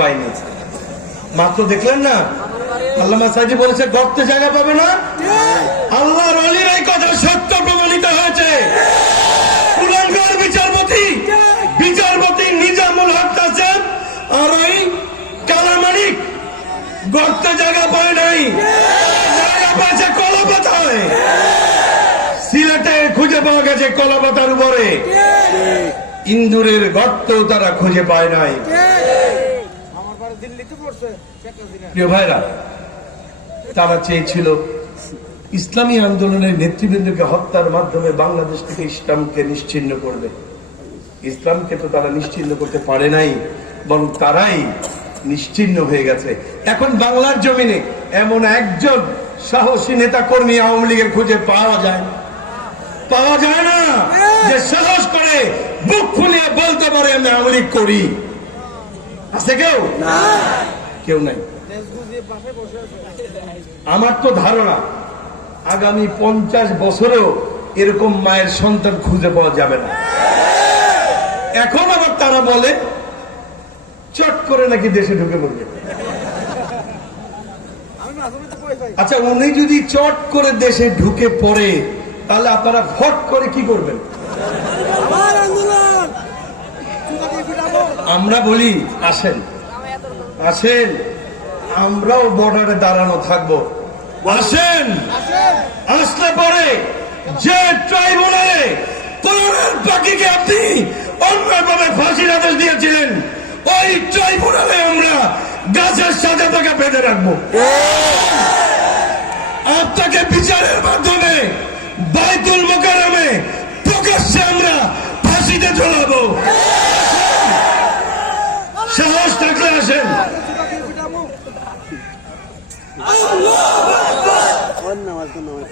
পায়নি মাত্র দেখলেন না? আল্লামা সাজি বলেছে, গর্তে জায়গা পাবে না? আল্লাহর অলির এই কথা সত্য প্রমাণিত হয়েছে। বিচারপতি বিচারপতি নিজামুল হক কাসেম আর ওই কালামানিক গর্তে জায়গা পায় নাই। জায়গা পাচ্ছে কলাপাতায়। সিলেটে খুঁজে পাওয়া গেছে কলাপাতার উপরে। ইন্দুরের গর্ত তারা খুঁজে পায় নাই। প্রিয় ভাইরা, তারা চেয়েছিল ইসলামী আন্দোলনের নেতৃবৃন্দকে হত্যার মাধ্যমে বাংলাদেশ থেকে ইসলামকে নিশ্চিহ্ন করবে। ইসলামকে তো তারা নিশ্চিহ্ন করতে পারে নাই, বরং তারাই নিশ্চিহ্ন হয়ে গেছে। এখন বাংলার জমিনে এমন একজন সাহসী নেতা কর্মী আওয়ামী লীগের খুঁজে পাওয়া যায় পাওয়া যায় না যে সাহস করে বুক ফুলিয়ে বলতে পারে, আমি আওয়ামী লীগ করি। আছে কেউ? কেউ নাই। আমার তো ধারণা, আগামী পঞ্চাশ বছরেও এরকম মায়ের সন্তান খুঁজে পাওয়া যাবে না। এখন আবার তারা বলে, চট করে নাকি দেশে ঢুকে পড়বে। আচ্ছা উনি যদি চট করে দেশে ঢুকে পড়ে, তাহলে আপনারা ফট করে কি করবেন? আমরা বলি, আসেন। আসেন, আমরাও বর্ডারে দাঁড়ানো থাকব। আসেন, আসলে পরে যে ট্রাইব্যুনালে করোনার পাখিকে আপনি অন্যভাবে ফাঁসির আদেশ দিয়েছিলেন, ওই ট্রাইব্যুনালে আমরা গাছের সাথে তাকে বেঁধে রাখব। আপনাকে বিচারের মাধ্যমে নামাজ নামাজ